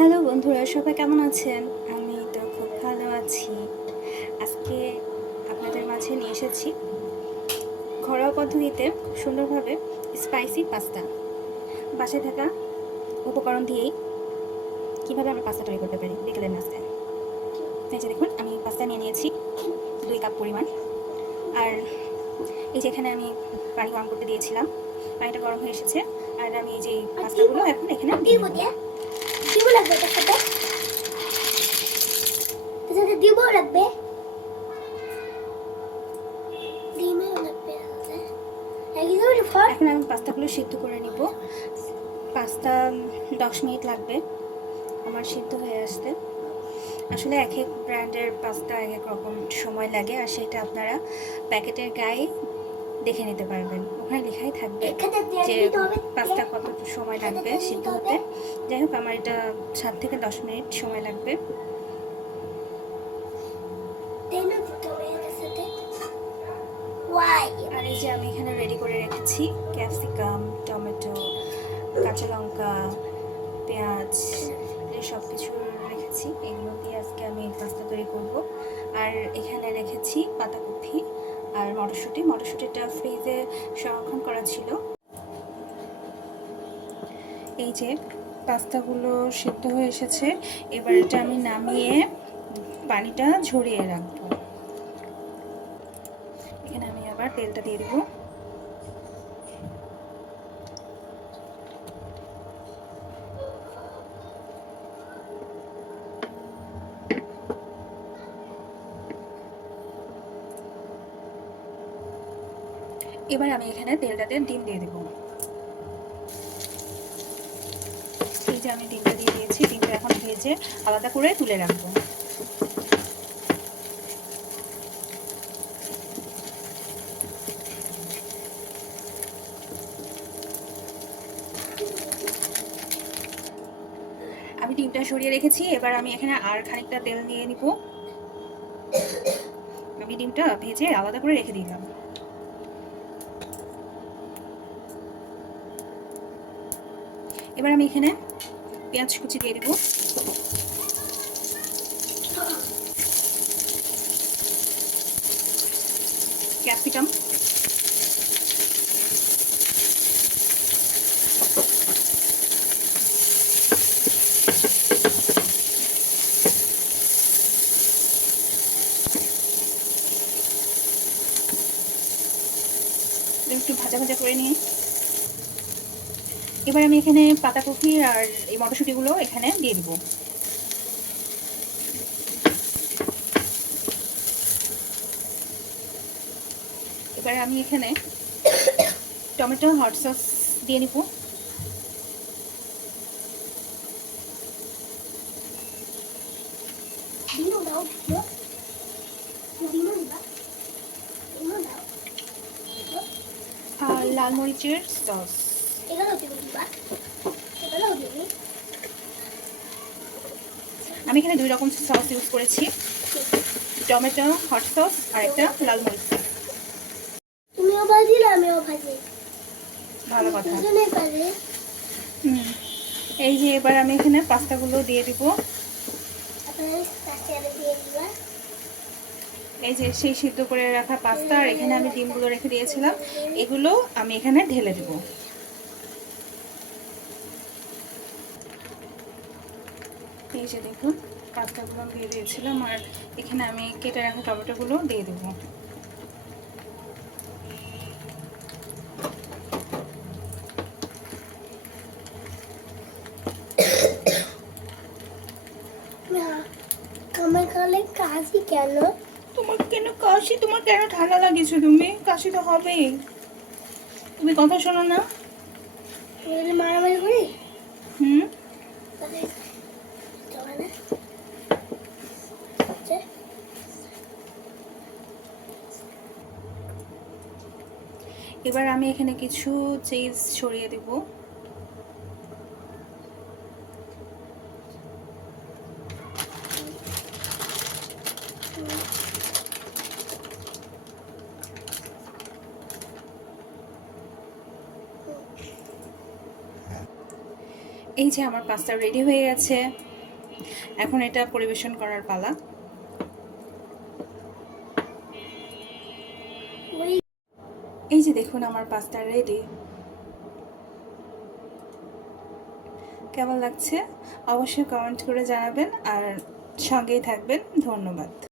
Hello বন্ধুরা, সবাই কেমন আছেন? আমি তো খুব ভালো আছি। আজকে আপনাদের মাঝে নিয়ে এসেছি ঘরোয়া পদ্ধতিতে খুব সুন্দরভাবে স্পাইসি পাস্তা। বাসায় থাকা উপকরণ দিয়েই কীভাবে আমরা পাস্তা তৈরি করতে পারি বিকেলের নাস্তায়। এই যে দেখুন, আমি পাস্তা নিয়ে নিয়েছি 2 কাপ পরিমাণ। আর এই যে এখানে আমি পানি গরম করতে দিয়েছিলাম, পানিটা গরম হয়ে এসেছে। আর আমি এই যে পাস্তাগুলো এখন এখানে দিয়ে দেবো। দিব লাগবে এখন আমি পাস্তাগুলো সিদ্ধ করে নিব। পাস্তা 10 মিনিট লাগবে আমার সিদ্ধ হয়ে আসতে। আসলে এক এক ব্র্যান্ডের পাস্তা এক এক রকম সময় লাগে, আর সেটা আপনারা প্যাকেটের গায়ে দেখে নিতে পারবেন। ওখানে লেখাই থাকবে যে পাস্তা কত সময় লাগবে সিদ্ধ হতে। যাই হোক, আমার এটা 7 থেকে 10 মিনিট সময় লাগবে। আর এই যে আমি এখানে রেডি করে রেখেছি ক্যাপসিকাম, টমেটো, কাঁচা লঙ্কা, পেঁয়াজ, এই সব কিছু রেখেছি। এগুলো দিয়ে আজকে আমি পাস্তা তৈরি করব। আর এখানে রেখেছি পাতাকপি আর মটরশুঁটিটা ফ্রিজে সংরক্ষণ করা ছিল। এই যে পাস্তাগুলো সিদ্ধ হয়ে এসেছে, এবার এটা আমি নামিয়ে পানিটা ঝরিয়ে রাখবো। এখানে আমি আবার তেলটা দিয়ে দেবো। এবার আমি এখানে তেলটাতে ডিম দিয়ে দেবো। এই যে আমি ডিমটা দিয়ে দিয়েছি, ডিমটা এখন ভেজে আলাদা করে তুলে রাখবো। আমি ডিমটা সরিয়ে রেখেছি। এবার আমি এখানে আর খানিকটা তেল নিয়ে নিব। আমি ডিমটা ভেজে আলাদা করে রেখে দিলাম। এবার আমি এখানে পেঁয়াজ কুচি দিয়ে দেব, ক্যাপসিকাম, একটু ভাজা ভাজা করে নিয়ে এবার আমি এখানে পাতাকপি আর এই মটরশুঁটিগুলো এখানে দিয়ে দেবো। এবার আমি এখানে টমেটো হট সস দিয়ে নিব। আর লাল মরিচের সস। আমি এখানে 2 রকম সস ইউজ করেছি, টমেটো হট সস আর একটা লাল মরিচ সস। তুমিও ভাজি না আমিও ভাজি, ভালো কথা। দুজনেই ভাজি। এই যে এবার আমি এখানে পাস্তাগুলো দিয়ে দিব। এই যে সেই সিদ্ধ করে রাখা পাস্তা, আর এখানে আমি ডিমগুলো রেখে দিয়েছিলাম, এগুলো আমি এখানে ঢেলে দেব। এই যে দেখুন, পাস্তাগুলো আমি দিয়ে দিয়েছিলাম, আর এখানে আমি কেটে রাখা টমেটোগুলো দিয়ে দেব। আমার গালে কাশি কেন? তোমার কেন কাশি? তোমার কেন ঠান্ডা লাগিয়েছো? তুমি কাশি তো হবেই। তুমি কথা শোনো না? মারামারি করি। এবার আমি এখানে কিছু চিজ ছড়িয়ে দেব। এই যে আমার পাস্তা রেডি হয়ে গেছে। এখন এটা পরিবেশন করার পালা। ওই এই যে দেখুন আমার পাস্তা রেডি। কেমন লাগছে অবশ্যই কমেন্ট করে জানাবেন আর সঙ্গেই থাকবেন। ধন্যবাদ।